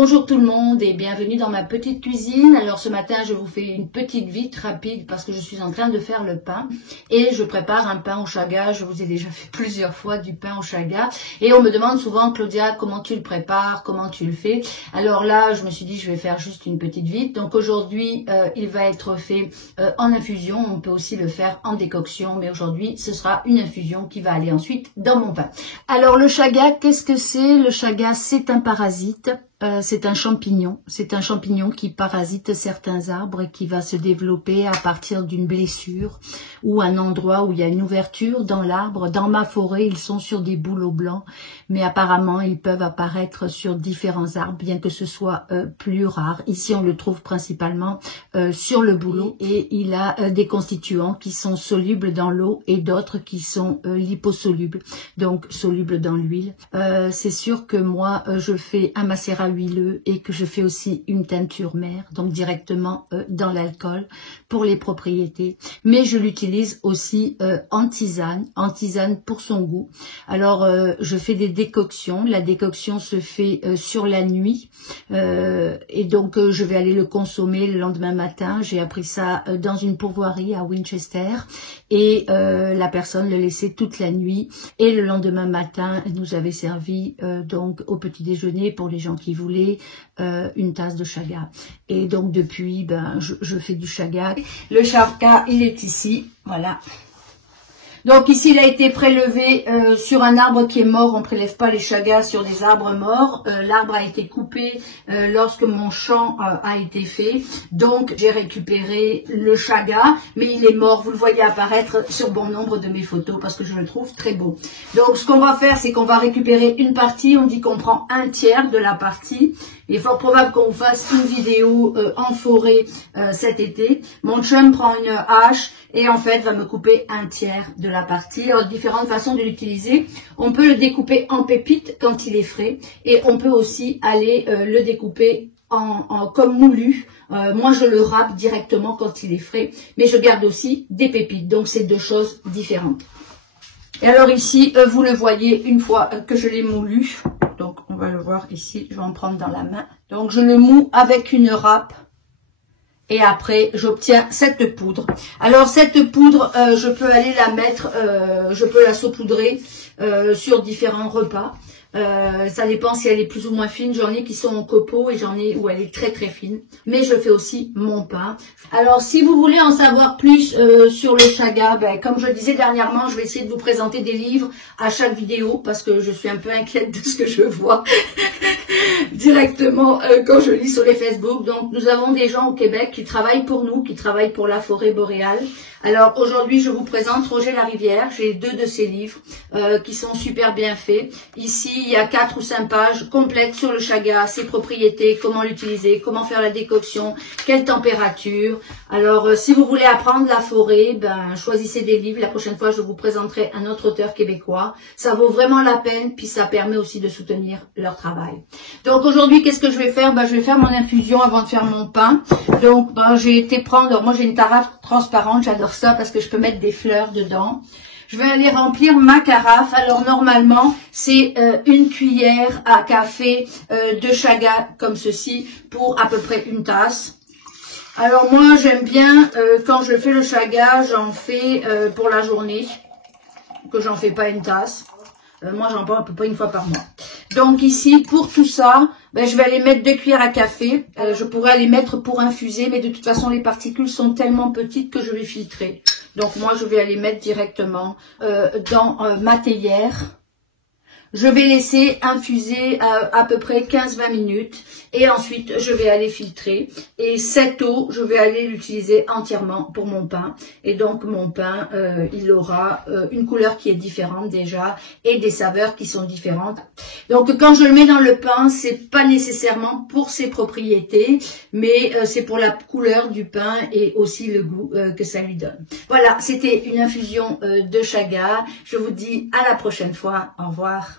Bonjour tout le monde et bienvenue dans ma petite cuisine. Alors ce matin je vous fais une petite vite rapide parce que je suis en train de faire le pain et je prépare un pain au chaga. Je vous ai déjà fait plusieurs fois du pain au chaga et on me demande souvent, Claudia, comment tu le prépares, comment tu le fais. Alors là je me suis dit je vais faire juste une petite vite. Donc aujourd'hui il va être fait en infusion, on peut aussi le faire en décoction, mais aujourd'hui ce sera une infusion qui va aller ensuite dans mon pain. Alors le chaga, qu'est-ce que c'est? Le chaga, c'est un parasite. C'est un champignon qui parasite certains arbres et qui va se développer à partir d'une blessure ou un endroit où il y a une ouverture dans l'arbre. Dans ma forêt, ils sont sur des bouleaux blancs, mais apparemment ils peuvent apparaître sur différents arbres, bien que ce soit plus rare. Ici, on le trouve principalement sur le bouleau et il a des constituants qui sont solubles dans l'eau et d'autres qui sont liposolubles, donc solubles dans l'huile. C'est sûr que moi, je fais un macérat huileux et que je fais aussi une teinture mère, donc directement dans l'alcool pour les propriétés. Mais je l'utilise aussi en tisane pour son goût. Alors, je fais des décoctions. La décoction se fait sur la nuit et donc je vais aller le consommer le lendemain matin. J'ai appris ça dans une pourvoirie à Winchester et la personne le laissait toute la nuit et le lendemain matin, elle nous avait servi donc au petit déjeuner pour les gens qui voulaient une tasse de chaga. Et donc depuis, je fais du chaga. Le chaga, il est ici, voilà. Donc ici, il a été prélevé sur un arbre qui est mort. On ne prélève pas les chagas sur des arbres morts. L'arbre a été coupé lorsque mon champ a été fait. Donc j'ai récupéré le chaga, mais il est mort. Vous le voyez apparaître sur bon nombre de mes photos parce que je le trouve très beau. Donc ce qu'on va faire, c'est qu'on va récupérer une partie. On dit qu'on prend un tiers de la partie. Il est fort probable qu'on fasse une vidéo en forêt cet été. Mon chum prend une hache et en fait va me couper un tiers de la partie. Alors, différentes façons de l'utiliser. On peut le découper en pépites quand il est frais et on peut aussi aller le découper comme moulu. Moi je le râpe directement quand il est frais, mais je garde aussi des pépites. Donc c'est deux choses différentes. Et alors ici, vous le voyez une fois que je l'ai moulu. Donc on va le voir ici, je vais en prendre dans la main. Donc je le moue avec une râpe. Et après, j'obtiens cette poudre. Alors, cette poudre, je peux aller la mettre, je peux la saupoudrer sur différents repas. Ça dépend si elle est plus ou moins fine. J'en ai qui sont en copeaux et j'en ai où elle est très très fine. Mais je fais aussi mon pain. Alors, si vous voulez en savoir plus sur le chaga, comme je le disais dernièrement, je vais essayer de vous présenter des livres à chaque vidéo parce que je suis un peu inquiète de ce que je vois directement quand je lis sur les Facebook. Donc, nous avons des gens au Québec qui travaillent pour nous, qui travaillent pour la forêt boréale. Alors, aujourd'hui, je vous présente Roger Larivière. J'ai 2 de ses livres qui sont super bien faits. Ici, il y a 4 ou 5 pages complètes sur le chaga, ses propriétés, comment l'utiliser, comment faire la décoction, quelle température. Alors, si vous voulez apprendre la forêt, choisissez des livres. La prochaine fois, je vous présenterai un autre auteur québécois. Ça vaut vraiment la peine, puis ça permet aussi de soutenir leur travail. Donc, aujourd'hui, qu'est-ce que je vais faire? Je vais faire mon infusion avant de faire mon pain. Donc, j'ai été prendre... Alors, moi, j'ai une carafe transparente. J'adore ça parce que je peux mettre des fleurs dedans. Je vais aller remplir ma carafe. Alors normalement, c'est une cuillère à café de chaga comme ceci pour à peu près une tasse. Alors moi, j'aime bien quand je fais le chaga, j'en fais pour la journée, que j'en fais pas une tasse. Moi, j'en prends à peu près une fois par mois. Donc ici, pour tout ça, je vais aller mettre 2 cuillères à café. Je pourrais aller mettre pour infuser, mais de toute façon, les particules sont tellement petites que je vais filtrer. Donc moi, je vais aller mettre directement dans ma théière. Je vais laisser infuser à peu près 15-20 minutes et ensuite je vais aller filtrer. Et cette eau, je vais aller l'utiliser entièrement pour mon pain. Et donc mon pain, il aura une couleur qui est différente déjà et des saveurs qui sont différentes. Donc quand je le mets dans le pain, c'est pas nécessairement pour ses propriétés, mais c'est pour la couleur du pain et aussi le goût que ça lui donne. Voilà, c'était une infusion de chaga. Je vous dis à la prochaine fois. Au revoir.